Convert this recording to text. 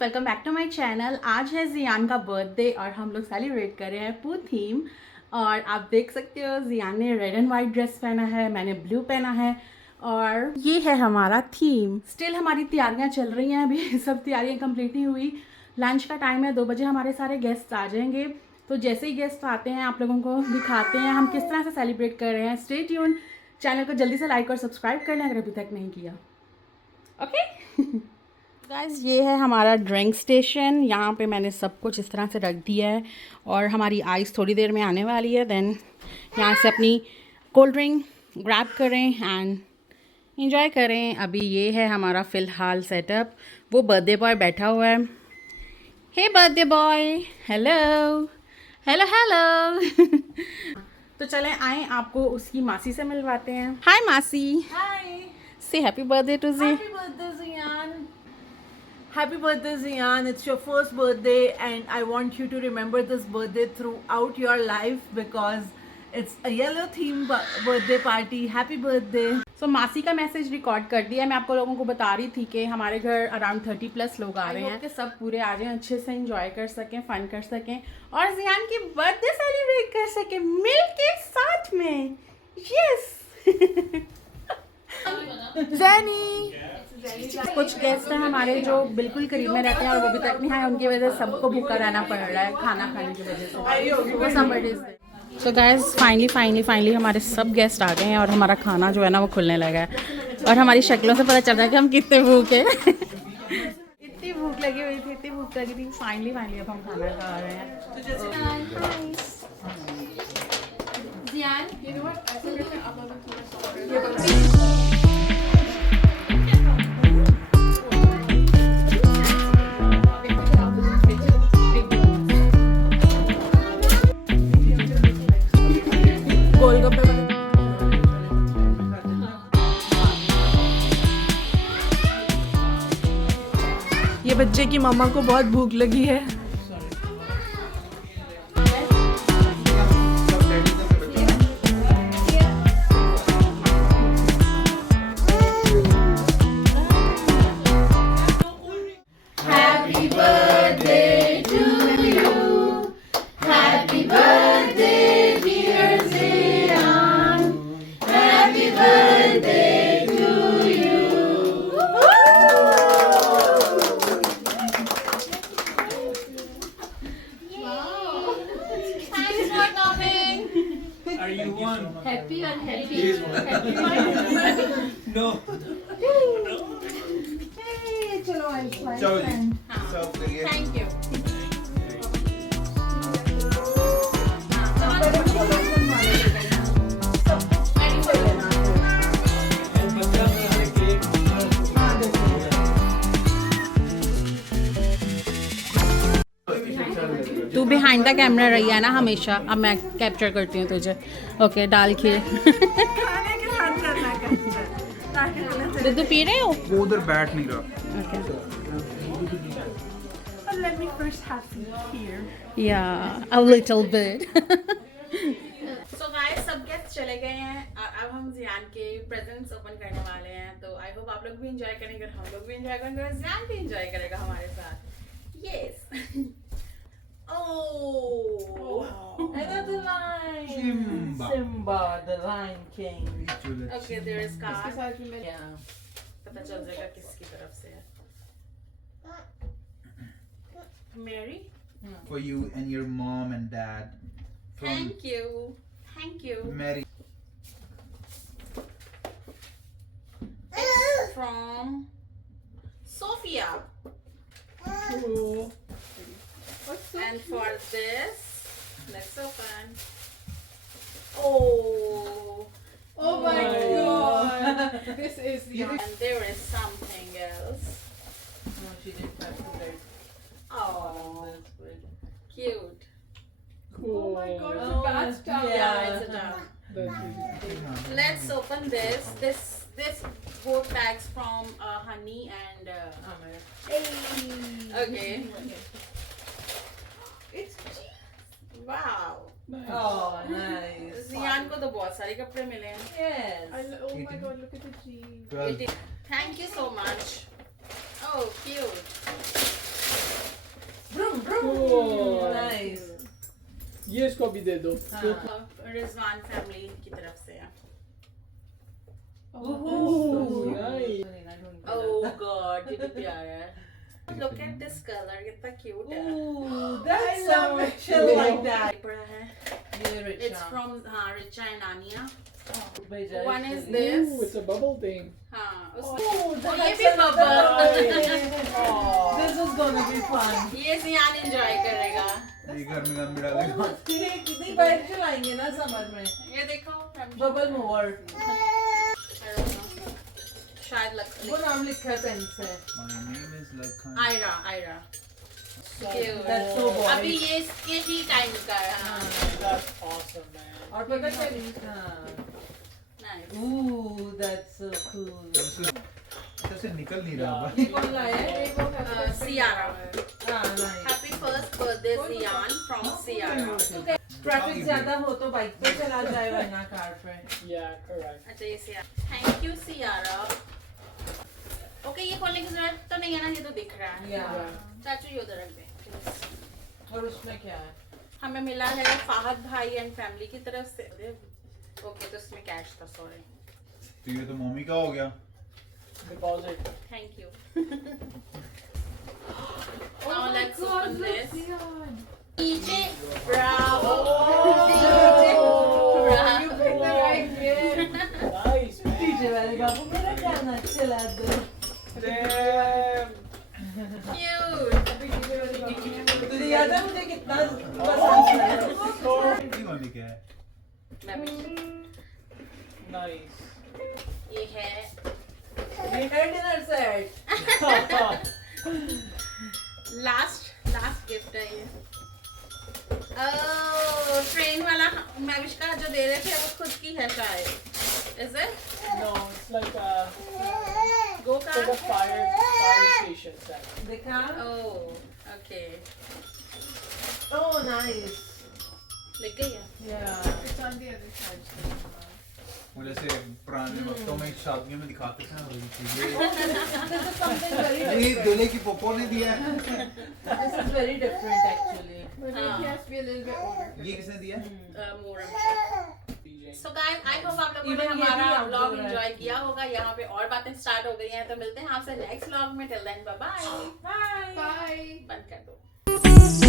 Welcome back to my channel. आज है जियान का बर्थडे और हम लोग सेलिब्रेट कर रहे हैं पू थीम। और आप देख सकते हो जियान ने रेड एंड वाइट ड्रेस पहना है, मैंने ब्लू पहना है और ये है हमारा थीम। स्टिल हमारी तैयारियां चल रही हैं, अभी सब तैयारियां कंप्लीट नहीं हुई। लंच का टाइम है, 2 बजे हमारे सारे गेस्ट आ जाएंगे। तो जैसे ही गेस्ट आते हैं आप लोगों को दिखाते हैं हम किस तरह से सेलिब्रेट कर रहे हैं। स्टे ट्यून, चैनल को जल्दी से लाइक और सब्सक्राइब कर लें अगर अभी तक नहीं किया। ओके गाइस, ये है हमारा ड्रिंक स्टेशन। यहाँ पे मैंने सब कुछ इस तरह से रख दिया है और हमारी आइस थोड़ी देर में आने वाली है। देन यहाँ से अपनी कोल्ड ड्रिंक ग्रैब करें एंड इंजॉय करें। अभी ये है हमारा फ़िलहाल सेटअप। वो बर्थडे बॉय बैठा हुआ है। Hey birthday boy, hello hello hello. तो चलें आए आपको उसकी मासी से मिलवाते हैं। हाय मासी। Hi. Say happy birthday to जी। Happy birthday, Ziyan. Happy birthday, Ziyan. It's your first birthday, and I want you to remember this birthday throughout your life because it's a yellow theme birthday party. Happy birthday. सो मासी का message record कर दिया। मैं आपको लोगों को बता रही थी कि हमारे घर अराउंड 30+ लोग आ रहे हैं कि सब पूरे आ जाएं, अच्छे से एंजॉय कर सकें, फन कर सकें और जियान की बर्थडे सेलिब्रेट कर सकें मिल के साथ में। यस। Jenny. कुछ गेस्ट हैं हमारे जो बिल्कुल करीब में रहते हैं और वो अभी तक नहीं आए। उनकी वजह से सबको भूखा रहना पड़ रहा है खाना खाने की वजह से। वो somebody is there. So guys finally हमारे सब गेस्ट आ गए हैं और हमारा खाना जो है ना वो खुलने लगा है और हमारी शक्लों से पता चल रहा है कि हम कितने भूखे हैं। इतनी भूख लगी हुई थी, इतनी भूख लगी थी। फाइनली अब हम खाना खा रहे हैं। गोलगप्पे ये बच्चे की मम्मा को बहुत भूख लगी है। Are you one? Happy and happy. He's one. No. चलो जी सब करिए। Thank you. तू बिहाइंड द कैमरा रही है ना हमेशा। अब मैं कैप्चर करती हूँ तुझे। ओके डाल खीर। खाने के साथ करना कैप्चर। दूध पी रहे हो? वो उधर बैठ नहीं रहा। Let me first have some here. Yeah, a little bit. So guys, सब गेस्ट चले गए हैं और अब हम जियान के प्रेजेंट्स ओपन करने वाले हैं। तो आई होप आप लोग भी एंजॉय करेंगे और हम लोग भी एंजॉय करेंगे और जियान भी एंजॉय करेगा हमारे साथ। Yes. Oh. Another lion. Simba. Simba, the Lion King. Okay, there is car. Yeah. पता चल जाएगा किसकी तरफ से है। Mary? For you and your mom and dad. From Thank you. Thank you. Mary. It's from Sophia. Cool. And for this, let's open. Oh. Oh my god. This is the. And there is something else. No, she didn't have to wear. Oh. That's good. Cute. Cool. Oh my god, it's Oh, a bath towel. Yeah, it's a dog. That's really cute. Let's open this. This both bags from Honey and Amar. Okay. It's cheap. Wow. Nice. Oh, nice. जियान को तो बहुत सारे कपड़े मिले हैं। Yes. Oh my god, look at the jeans. 12. Thank you so much. Oh, cute. Cool. Nice. ये इसको भी दे दो. रिजवान फैमिली की तरफ से है. Ooh, nice. Oh God, कितना प्यारा है. Look at this color, कितना cute है. Ooh, that's so chill like that. बड़ा है. ये Richa. It's from Richa and Ania. भेजा One is इसने। this. Ooh, it's a bubble thing. हाँ. Ooh, ये that's भी bubble. Nice. This is gonna be fun. ये जियान enjoy करेगा. ये गर्मी गर्मी डालेगा. कितनी बार चलाएंगे ना समर में. ये देखो. Bubble mower. I don't know. शायद वो लग. नाम लिखा है पेन से. My name is Lakhan. Aira. Cute. That's so boy. अभी ये इसके ही टाइम का है. हाँ. That's awesome, man. और पता क्या लिखा? Nice. Ooh, that's so cool. ऐसे निकल नहीं रहा. ये कौन लाया है? Ciara. हाँ, nice. Happy first birthday, Ziyan from Ciara. Traffic ज्यादा हो तो बाइक पे चला जाए वरना कार पे. Yeah, correct. अच्छा ये Ciara. Thank you, Ciara. Okay ये खोलने की जरूरत तो नहीं है ना, ये तो दिख रहा है. Yeah. चाचू ये उधर रख दे. और उसमें क्या है? हमें मिला है फाहद भाई एंड फैमिली की तरफ से. ओके तो इसमें कैश था. सॉरी. तो ये तो मम्मी का हो गया. Deposit. Thank you. Now let's open this. DJ Bravo. You picked the right gift. Nice, man. DJ वाले बाबू मेरा गाना चला दो. Damn. Cute. तुझे याद है मुझे कितना पसंद है? ये वाली क्या है? मैं भी. Nice. ये है ये है डिनर सेट. लास्ट गिफ्ट है ये. ट्रेन वाला मैविश का जो दे रहे थे वो खुद की है शायद. Is it? No, it's like a Go it's like a car? fire station set. देखा? Oh, okay. Oh, nice. लग गई है. Yeah. It's on the other side. वो जैसे पुराने वक्तों में शादियों में दिखाते थे ना वही चीजें. This is something very ये different. दूल्हे की पोपो ने दिया है. This is very different actually. But it has to be a little bit older. ये किसने दिया? मोरम. DJ. So guys, I hope आप लोगों ने Even ये भी हमारा outdoor vlog है. enjoy किया होगा. यहाँ पे और बातें स्टार्ट हो गई हैं तो मिलते हैं आपसे नेक्स्ट vlog में. Till then, bye bye. Bye. बंद कर दो.